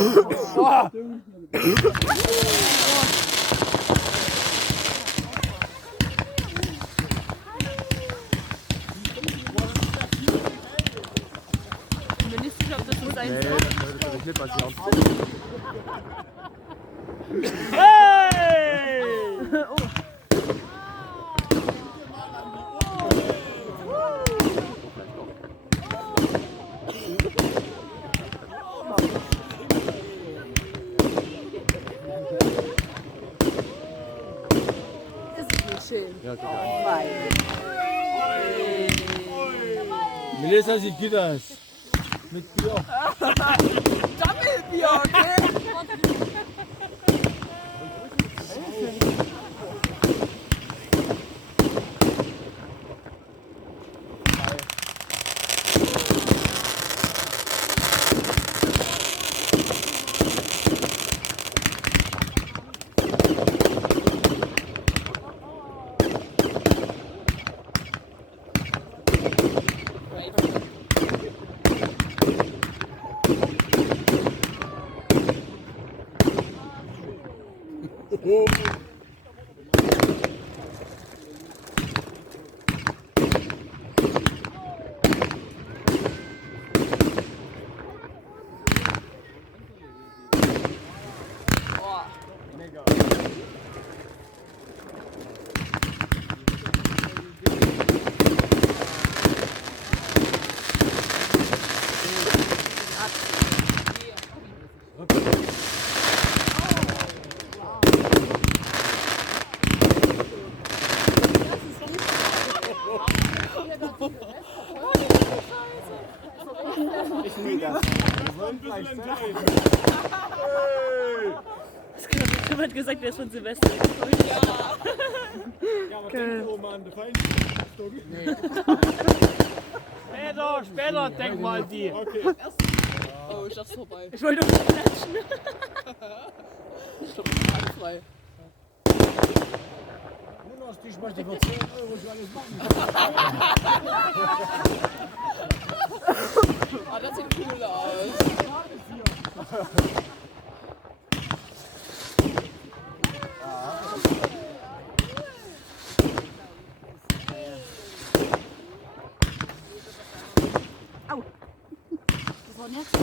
Ich bin nicht sicher, ob das so sein soll. Nee, das ist nicht, was ich auch. Hey! Oh. Schön. Ja, genau. Melissa, sie geht das. Mit Bier. Doppelbier, okay? Ich will das. Wir wollen gleich Jemand hat gesagt, der ist von Silvester. Ja, aber denk so, Mann, der Feind. Später, denk mal die. Okay. Oh, ich dachte vorbei. Ich wollte doch nicht klatschen. Ich glaube, ich bin frei. Ich möchte für 10 Euro ich alles machen. Ah, das sieht cool aus. Au. Was war denn jetzt?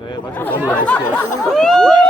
Nee, manchmal kommen wir nicht.